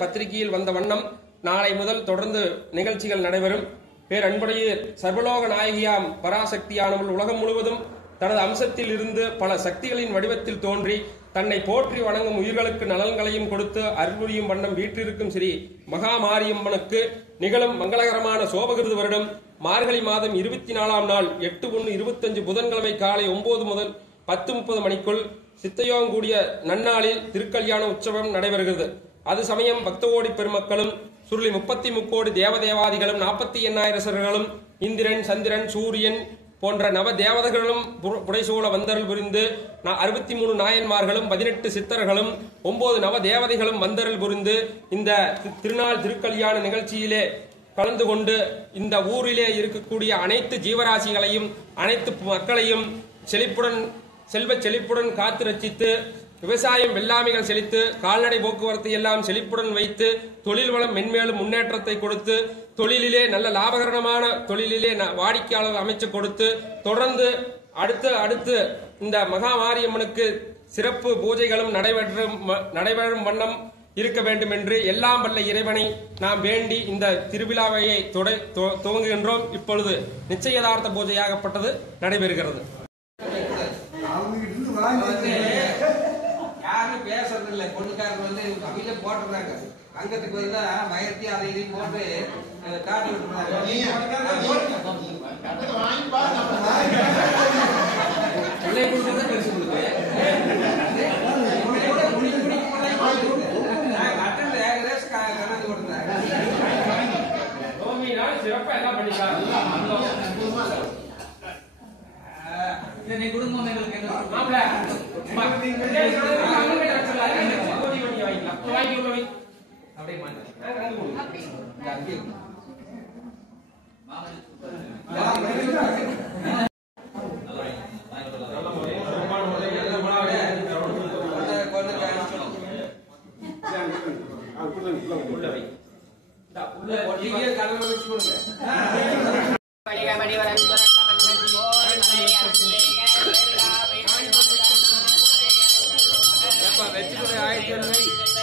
பத்திரிகையில் வந்த வண்ணம் நாளை முதல் தொடர்ந்து நிகழ்ச்சிகள் நடைபெறும். பேரன்புடைய சர்வலோக நாயகியாம் பராசக்தியானவள் உலகம் முழுவதும் தனது அம்சத்தில் இருந்து பல சக்திகளின் வடிவத்தில் தோன்றி தன்னை போற்றி வணங்கும் உயிர்களுக்கு நலன்களையும் கொடுத்து அருள்புரியும் வண்ணம் வீற்றிருக்கும் ஸ்ரீ மகாமாரியம்மனுக்கு நிகழும் மங்களகரமான சோபகிருது வருடம் மார்கழி மாதம் 24ஆம் நாள் 8/1/25 புதன்கிழமை காலை 9 முதல் 10:30 மணிக்குள் சித்தையோங்கூடிய நன்னாளில் திருக்கல்யாண உற்சவம் நடைபெறுகிறது. அது சமயம் பக்தகோடி பெருமக்களும் சுருளி 33 தேவதேவாதிகளும் 48,000 சர்களும் இந்திரன் சந்திரன் சூரியன் போன்ற நவ தேவதைகளும் புடைசூழ வந்தருள் புரிந்து 63 நாயன்மார்களும் 18 சித்தர்களும் 9 நவ தேவதைகளும் வந்தருள் புரிந்து இந்த திருநாள் திருக்கல்யாண நிகழ்ச்சியிலே கலந்து கொண்டு இந்த ஊரிலே இருக்கக்கூடிய அனைத்து ஜீவராசிகளையும் அனைத்து மக்களையும் செல்வ செழிப்புடன் காத்து ரட்சித்து விவசாயம் வெள்ளாமைகள் செழித்து கால்நடை போக்குவரத்து எல்லாம் செழிப்புடன் வைத்து தொழில் வளம் மென்மேலும் முன்னேற்றத்தை கொடுத்து தொழிலிலே நல்ல லாபகரமான தொழிலிலே வாடிக்கையாளர் அமைச்சு கொடுத்து தொடர்ந்து அடுத்து இந்த மகாமாரியம்மனுக்கு சிறப்பு பூஜைகளும் நடைபெறும் வண்ணம் இருக்க வேண்டும் என்று எல்லாம் வல்ல இறைவனை நாம் வேண்டி இந்த திருவிழாவையை துவங்குகின்றோம். இப்பொழுது நிச்சயதார்த்த பூஜையாகப்பட்டது நடைபெறுகிறது. யாரும் பேசுறது இல்லை. பொண்ணுக்காரங்க வந்து அவையில போட்டுறாங்க. அங்கத்துக்கு வந்து மயத்தி அதை இதையும் போட்டு காட்டி விட்டுறாங்க. சிறப்பா எல்லாம் பண்ணிக்கலாம். குடும்பம் எங்களுக்கு வெற்றி